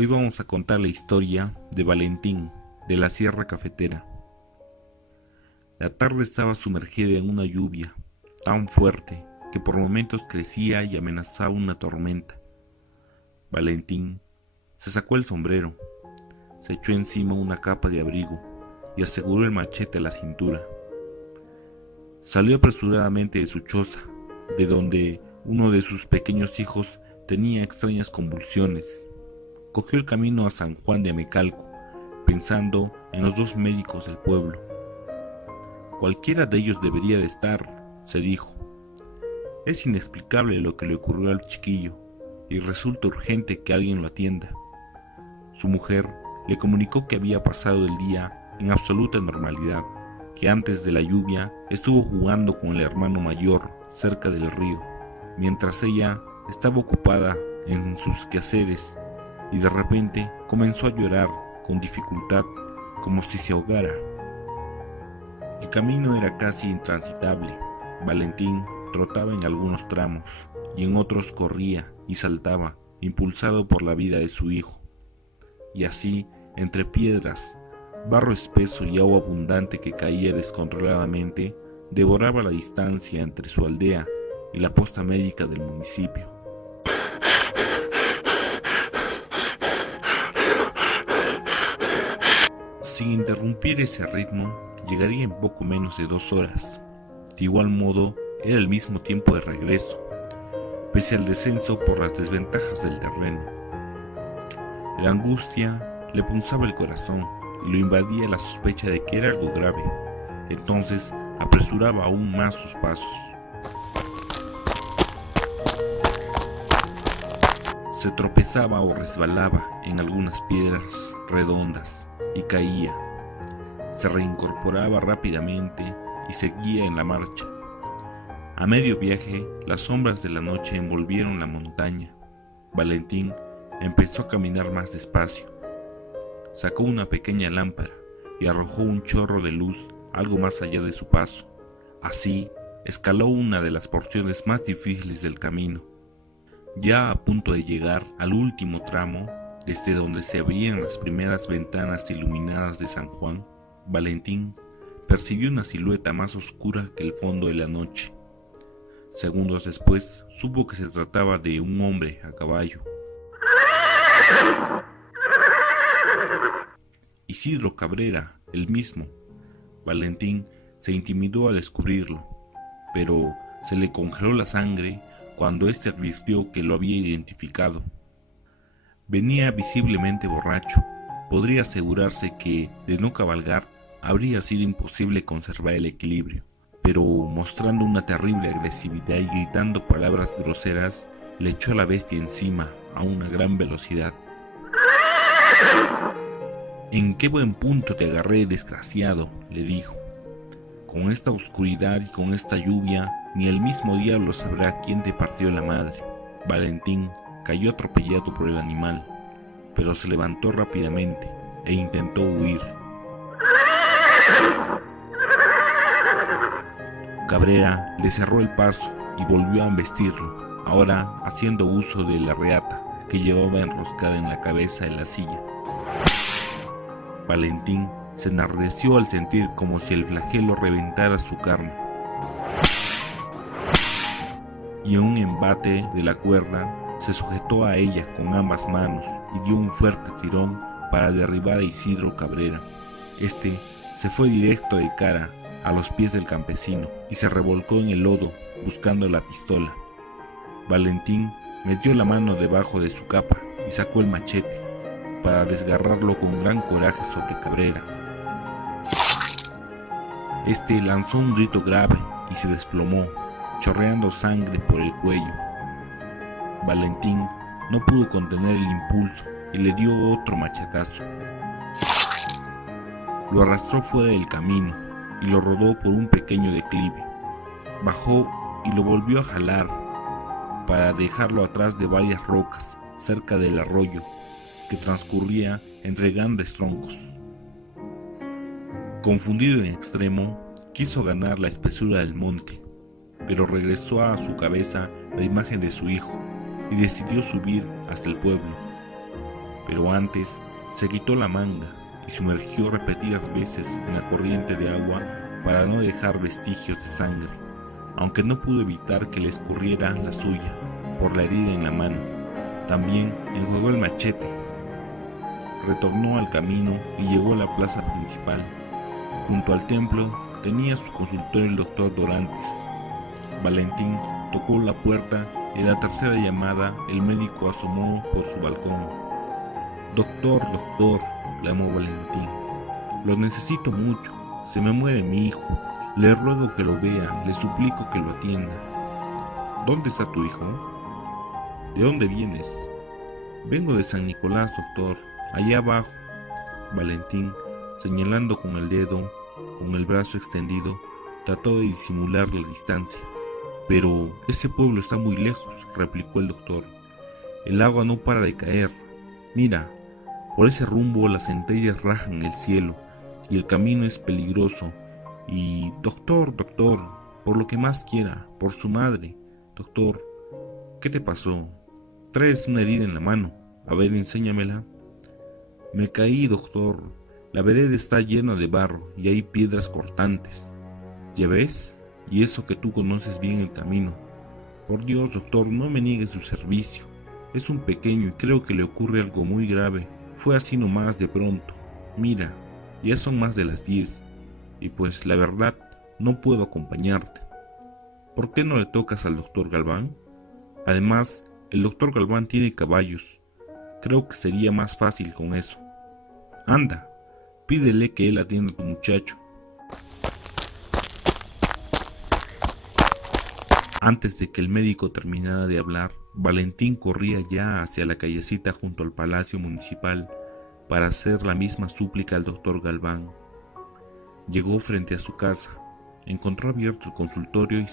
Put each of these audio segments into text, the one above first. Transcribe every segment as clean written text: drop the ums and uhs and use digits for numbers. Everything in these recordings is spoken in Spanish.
Hoy vamos a contar la historia de Valentín, de la Sierra Cafetera. La tarde estaba sumergida en una lluvia tan fuerte que por momentos crecía y amenazaba una tormenta. Valentín se sacó el sombrero, se echó encima una capa de abrigo y aseguró el machete a la cintura. Salió apresuradamente de su choza, de donde uno de sus pequeños hijos tenía extrañas convulsiones. Cogió el camino a San Juan de Amecalco, pensando en los dos médicos del pueblo. Cualquiera de ellos debería de estar, se dijo. Es inexplicable lo que le ocurrió al chiquillo, y resulta urgente que alguien lo atienda. Su mujer le comunicó que había pasado el día en absoluta normalidad, que antes de la lluvia estuvo jugando con el hermano mayor cerca del río, mientras ella estaba ocupada en sus quehaceres, y de repente comenzó a llorar con dificultad, como si se ahogara. El camino era casi intransitable. Valentín trotaba en algunos tramos, y en otros corría y saltaba, impulsado por la vida de su hijo. Y así, entre piedras, barro espeso y agua abundante que caía descontroladamente, devoraba la distancia entre su aldea y la posta médica del municipio. Sin interrumpir ese ritmo, llegaría en poco menos de 2 horas. De igual modo, era el mismo tiempo de regreso, pese al descenso por las desventajas del terreno. La angustia le punzaba el corazón y lo invadía la sospecha de que era algo grave. Entonces apresuraba aún más sus pasos. Se tropezaba o resbalaba en algunas piedras redondas y caía. Se reincorporaba rápidamente y seguía en la marcha. A medio viaje, las sombras de la noche envolvieron la montaña. Valentín empezó a caminar más despacio. Sacó una pequeña lámpara y arrojó un chorro de luz algo más allá de su paso. Así, escaló una de las porciones más difíciles del camino. Ya a punto de llegar al último tramo, desde donde se abrían las primeras ventanas iluminadas de San Juan, Valentín percibió una silueta más oscura que el fondo de la noche. Segundos después, supo que se trataba de un hombre a caballo. Isidro Cabrera, el mismo. Valentín se intimidó al descubrirlo, pero se le congeló la sangre cuando éste advirtió que lo había identificado. Venía visiblemente borracho. Podría asegurarse que, de no cabalgar, habría sido imposible conservar el equilibrio, pero mostrando una terrible agresividad y gritando palabras groseras, le echó a la bestia encima a una gran velocidad. «¿En qué buen punto te agarré, desgraciado?», le dijo. «Con esta oscuridad y con esta lluvia, ni el mismo diablo sabrá quién te partió la madre». Valentín cayó atropellado por el animal, pero se levantó rápidamente e intentó huir. Cabrera le cerró el paso y volvió a embestirlo, ahora haciendo uso de la reata que llevaba enroscada en la cabeza de la silla. Valentín se enardeció al sentir como si el flagelo reventara su carne, y en un embate de la cuerda se sujetó a ella con ambas manos y dio un fuerte tirón para derribar a Isidro Cabrera. Este se fue directo de cara a los pies del campesino y se revolcó en el lodo buscando la pistola. Valentín metió la mano debajo de su capa y sacó el machete para desgarrarlo con gran coraje sobre Cabrera. Este lanzó un grito grave y se desplomó, chorreando sangre por el cuello. Valentín no pudo contener el impulso y le dio otro machetazo. Lo arrastró fuera del camino y lo rodó por un pequeño declive. Bajó y lo volvió a jalar para dejarlo atrás de varias rocas cerca del arroyo que transcurría entre grandes troncos. Confundido en extremo, quiso ganar la espesura del monte, pero regresó a su cabeza la imagen de su hijo y decidió subir hasta el pueblo. pero antes se quitó la manga y sumergió repetidas veces en la corriente de agua para no dejar vestigios de sangre, aunque no pudo evitar que le escurriera la suya por la herida en la mano. También enjuagó el machete. Retornó al camino y llegó a la plaza principal. Junto al templo tenía su consultorio el doctor Dorantes. Valentín tocó la puerta y en la tercera llamada el médico asomó por su balcón. Doctor, doctor, clamó Valentín, lo necesito mucho, se me muere mi hijo, le ruego que lo vea, le suplico que lo atienda. ¿Dónde está tu hijo? ¿De dónde vienes? Vengo de San Nicolás, doctor, allá abajo. Valentín, señalando con el dedo, con el brazo extendido, trató de disimular la distancia. Pero ese pueblo está muy lejos, replicó el doctor. El agua no para de caer. Mira, por ese rumbo las centellas rajan el cielo y el camino es peligroso. Y, doctor, doctor, por lo que más quiera, por su madre, doctor, ¿qué te pasó? Traes una herida en la mano. A ver, enséñamela. Me caí, doctor. La vereda está llena de barro y hay piedras cortantes. ¿Ya ves? Y eso que tú conoces bien el camino. Por Dios, doctor, no me niegue su servicio. Es un pequeño y creo que le ocurre algo muy grave. Fue así nomás de pronto. Mira, ya son más de las 10. Y pues la verdad, no puedo acompañarte. ¿Por qué no le tocas al doctor Galván? Además, el doctor Galván tiene caballos. Creo que sería más fácil con eso. Anda, pídele que él atienda a tu muchacho. Antes de que el médico terminara de hablar, Valentín corría ya hacia la callecita junto al Palacio Municipal para hacer la misma súplica al doctor Galván. Llegó frente a su casa, encontró abierto el consultorio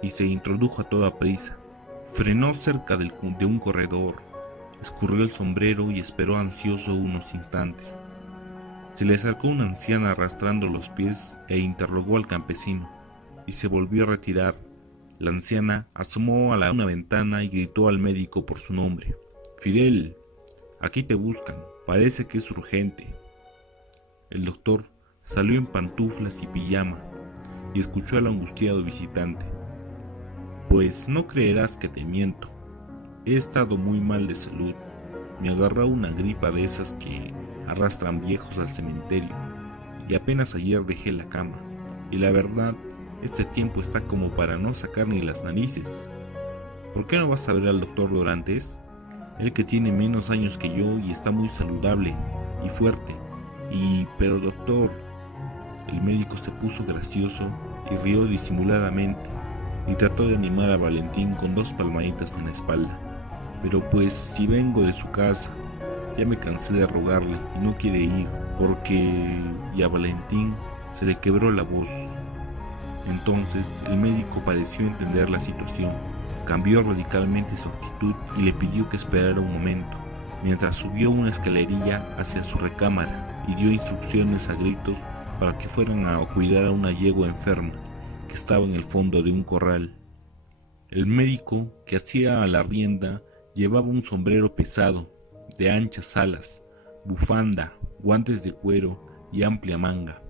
y se introdujo a toda prisa. Frenó cerca de un corredor, escurrió el sombrero y esperó ansioso unos instantes. Se le acercó una anciana arrastrando los pies e interrogó al campesino, y se volvió a retirar. La anciana asomó a una ventana y gritó al médico por su nombre. Fidel, aquí te buscan, parece que es urgente. El doctor salió en pantuflas y pijama y escuchó al angustiado visitante. Pues no creerás que te miento, he estado muy mal de salud, me agarró una gripa de esas que arrastran viejos al cementerio y apenas ayer dejé la cama y la verdad, este tiempo está como para no sacar ni las narices. ¿Por qué no vas a ver al doctor Dorantes? Él que tiene menos años que yo y está muy saludable y fuerte. Pero doctor, el médico se puso gracioso y rió disimuladamente y trató de animar a Valentín con 2 palmaditas en la espalda. Pero pues si vengo de su casa, ya me cansé de rogarle y no quiere ir, porque... Y a Valentín se le quebró la voz. Entonces el médico pareció entender la situación, cambió radicalmente su actitud y le pidió que esperara un momento, mientras subió una escalerilla hacia su recámara y dio instrucciones a gritos para que fueran a cuidar a una yegua enferma que estaba en el fondo de un corral. El médico, que hacía a la rienda, llevaba un sombrero pesado, de anchas alas, bufanda, guantes de cuero y amplia manga,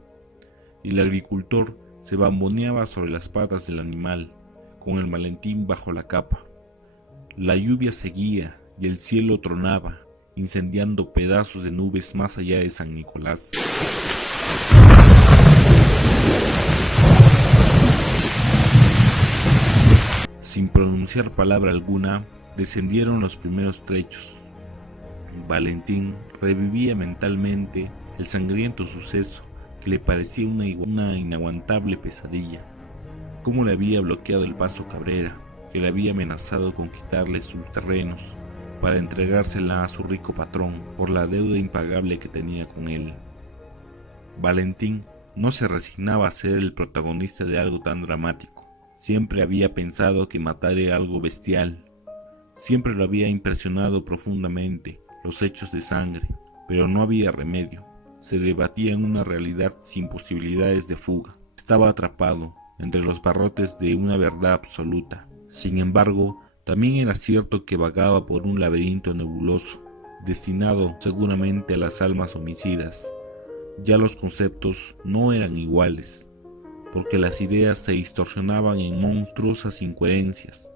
y el agricultor se bamboneaba sobre las patas del animal, con el Valentín bajo la capa. La lluvia seguía y el cielo tronaba, incendiando pedazos de nubes más allá de San Nicolás. Sin pronunciar palabra alguna, descendieron los primeros trechos. Valentín revivía mentalmente el sangriento suceso que le parecía una inaguantable pesadilla. Cómo le había bloqueado el paso Cabrera, que le había amenazado con quitarle sus terrenos para entregársela a su rico patrón por la deuda impagable que tenía con él. Valentín no se resignaba a ser el protagonista de algo tan dramático. Siempre había pensado que matar era algo bestial. Siempre lo había impresionado profundamente los hechos de sangre, pero no había remedio. Se debatía en una realidad sin posibilidades de fuga. Estaba atrapado entre los barrotes de una verdad absoluta. Sin embargo, también era cierto que vagaba por un laberinto nebuloso, destinado seguramente a las almas homicidas. Ya los conceptos no eran iguales, porque las ideas se distorsionaban en monstruosas incoherencias,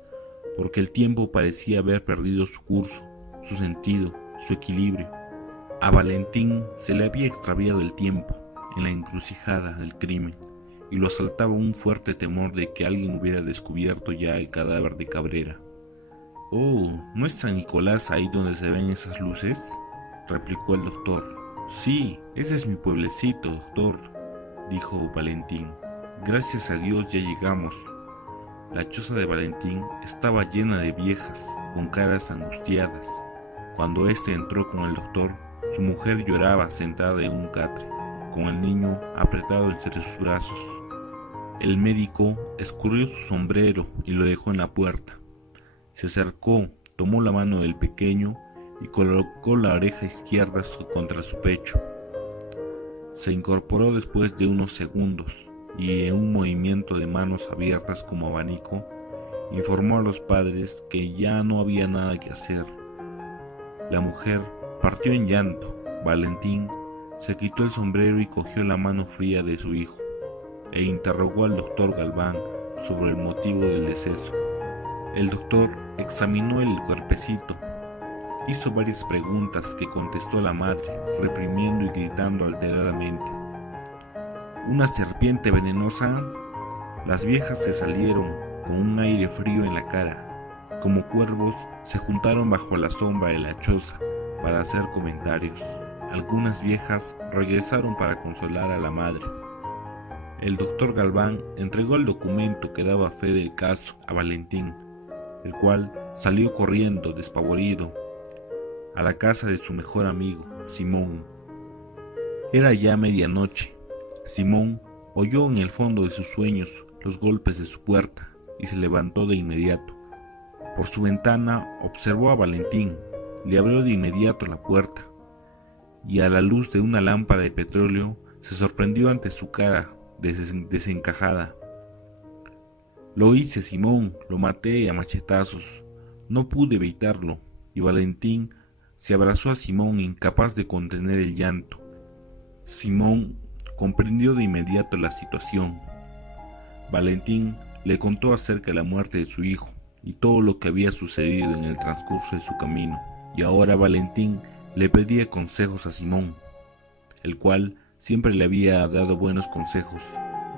porque el tiempo parecía haber perdido su curso, su sentido, su equilibrio. A Valentín se le había extraviado el tiempo en la encrucijada del crimen, y lo asaltaba un fuerte temor de que alguien hubiera descubierto ya el cadáver de Cabrera. «Oh, ¿no es San Nicolás ahí donde se ven esas luces?», replicó el doctor. «Sí, ese es mi pueblecito, doctor», dijo Valentín. «Gracias a Dios ya llegamos». La choza de Valentín estaba llena de viejas, con caras angustiadas. Cuando éste entró con el doctor, su mujer lloraba sentada en un catre, con el niño apretado entre sus brazos. El médico escurrió su sombrero y lo dejó en la puerta. Se acercó, tomó la mano del pequeño y colocó la oreja izquierda contra su pecho. Se incorporó después de unos segundos y, en un movimiento de manos abiertas como abanico, informó a los padres que ya no había nada que hacer. La mujer partió en llanto. Valentín se quitó el sombrero y cogió la mano fría de su hijo, e interrogó al doctor Galván sobre el motivo del deceso. El doctor examinó el cuerpecito, hizo varias preguntas que contestó la madre, reprimiendo y gritando alteradamente. «¿Una serpiente venenosa?». Las viejas se salieron con un aire frío en la cara. Como cuervos se juntaron bajo la sombra de la choza para hacer comentarios. Algunas viejas regresaron para consolar a la madre. El doctor Galván entregó el documento que daba fe del caso a Valentín, el cual salió corriendo despavorido a la casa de su mejor amigo, Simón. Era ya medianoche. Simón oyó en el fondo de sus sueños los golpes de su puerta y se levantó de inmediato. Por su ventana observó a Valentín, le abrió de inmediato la puerta y, a la luz de una lámpara de petróleo, se sorprendió ante su cara desencajada. «Lo hice, Simón, lo maté a machetazos, no pude evitarlo», y Valentín se abrazó a Simón, incapaz de contener el llanto. Simón comprendió de inmediato la situación. Valentín le contó acerca de la muerte de su hijo y todo lo que había sucedido en el transcurso de su camino, y ahora Valentín le pedía consejos a Simón, el cual siempre le había dado buenos consejos,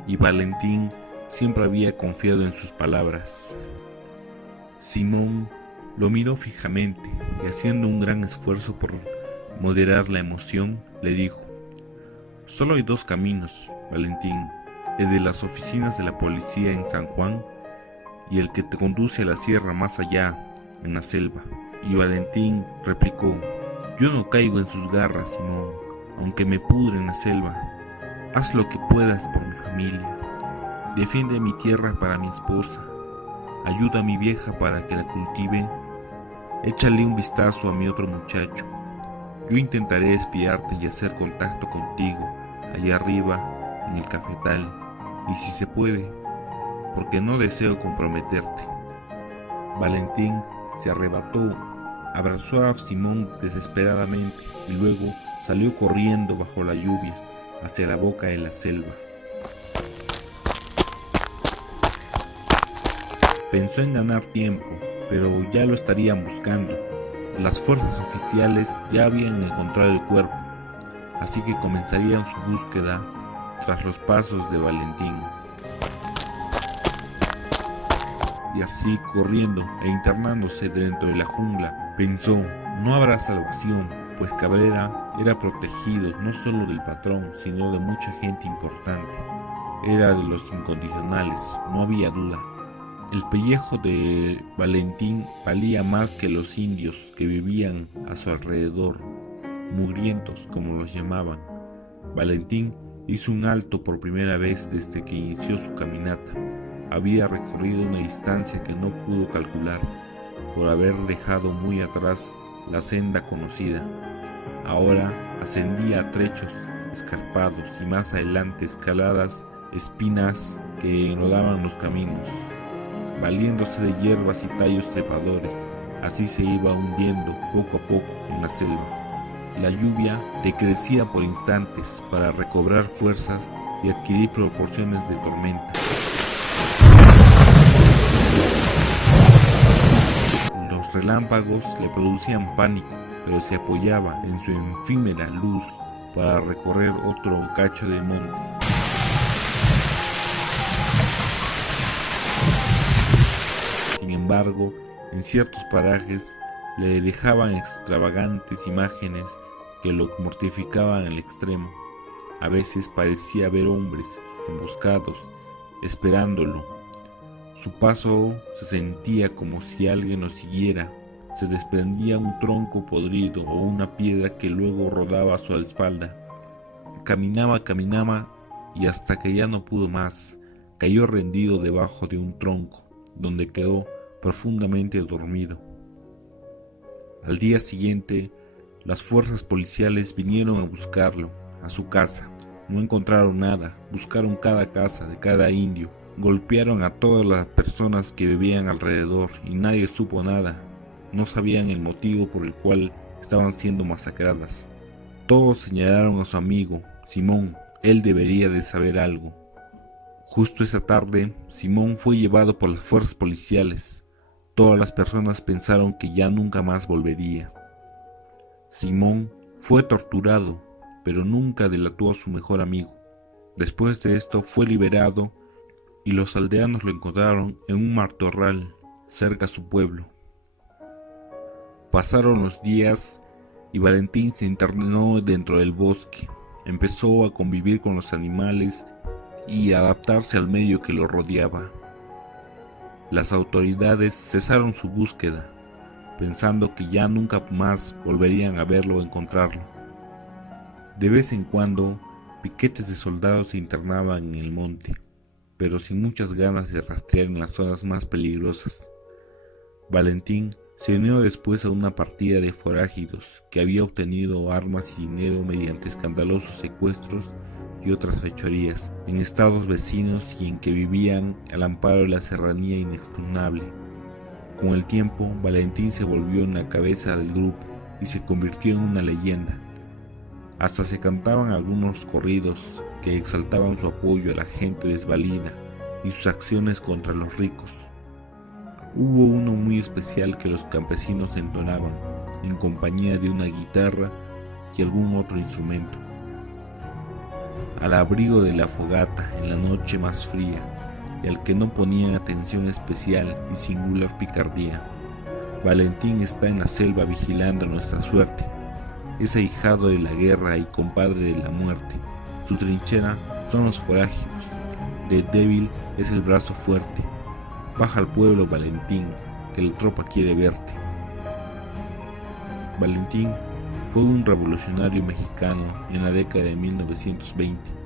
y Valentín siempre había confiado en sus palabras. Simón lo miró fijamente y, haciendo un gran esfuerzo por moderar la emoción, le dijo: «Solo hay dos caminos, Valentín, el de las oficinas de la policía en San Juan y el que te conduce a la sierra más allá, en la selva». Y Valentín replicó: «Yo no caigo en sus garras, Simón, aunque me pudre en la selva. Haz lo que puedas por mi familia. Defiende mi tierra para mi esposa. Ayuda a mi vieja para que la cultive. Échale un vistazo a mi otro muchacho. Yo intentaré espiarte y hacer contacto contigo allá arriba en el cafetal, y si se puede, porque no deseo comprometerte». Valentín se arrebató, abrazó a Simón desesperadamente y luego salió corriendo bajo la lluvia hacia la boca de la selva. Pensó en ganar tiempo, pero ya lo estarían buscando. Las fuerzas oficiales ya habían encontrado el cuerpo, así que comenzarían su búsqueda tras los pasos de Valentín. Y así, corriendo e internándose dentro de la jungla, pensó: no habrá salvación, pues Cabrera era protegido no solo del patrón, sino de mucha gente importante. Era de los incondicionales, no había duda. El pellejo de Valentín valía más que los indios que vivían a su alrededor, mugrientos como los llamaban. Valentín hizo un alto por primera vez desde que inició su caminata. Había recorrido una distancia que no pudo calcular por haber dejado muy atrás la senda conocida. Ahora ascendía a trechos escarpados y más adelante escaladas espinas que enlodaban los caminos. Valiéndose de hierbas y tallos trepadores, Así se iba hundiendo poco a poco en la selva. La lluvia decrecía por instantes para recobrar fuerzas y adquirir proporciones de tormenta. Los relámpagos le producían pánico, pero se apoyaba en su efímera luz para recorrer otro cacho de monte. Sin embargo, en ciertos parajes le dejaban extravagantes imágenes que lo mortificaban al extremo. A veces parecía ver hombres emboscados, esperándolo. Su paso se sentía como si alguien lo siguiera. Se desprendía un tronco podrido o una piedra que luego rodaba a su espalda. Caminaba y hasta que ya no pudo más, cayó rendido debajo de un tronco, donde quedó profundamente dormido. Al día siguiente, las fuerzas policiales vinieron a buscarlo, a su casa. No encontraron nada, buscaron cada casa de cada indio, golpearon a todas las personas que vivían alrededor y nadie supo nada. No sabían el motivo por el cual estaban siendo masacradas. Todos señalaron a su amigo, Simón. Él debería de saber algo. Justo esa tarde, Simón fue llevado por las fuerzas policiales. Todas las personas pensaron que ya nunca más volvería. Simón fue torturado, pero nunca delató a su mejor amigo. Después de esto fue liberado y los aldeanos lo encontraron en un matorral cerca a su pueblo. Pasaron los días y Valentín se internó dentro del bosque. Empezó a convivir con los animales y a adaptarse al medio que lo rodeaba. Las autoridades cesaron su búsqueda, pensando que ya nunca más volverían a verlo o encontrarlo. De vez en cuando, piquetes de soldados se internaban en el monte, pero sin muchas ganas de rastrear en las zonas más peligrosas. Valentín se unió después a una partida de forajidos que había obtenido armas y dinero mediante escandalosos secuestros y otras fechorías en estados vecinos y en que vivían al amparo de la serranía inexpugnable. Con el tiempo, Valentín se volvió en la cabeza del grupo y se convirtió en una leyenda. Hasta se cantaban algunos corridos que exaltaban su apoyo a la gente desvalida y sus acciones contra los ricos. Hubo uno muy especial que los campesinos entonaban en compañía de una guitarra y algún otro instrumento. Al abrigo de la fogata en la noche más fría, y al que no ponían atención especial y singular picardía. Valentín está en la selva vigilando nuestra suerte. Es ahijado de la guerra y compadre de la muerte. Su trinchera son los forajidos. De débil es el brazo fuerte. Baja al pueblo, Valentín, que la tropa quiere verte. Valentín fue un revolucionario mexicano en la década de 1920.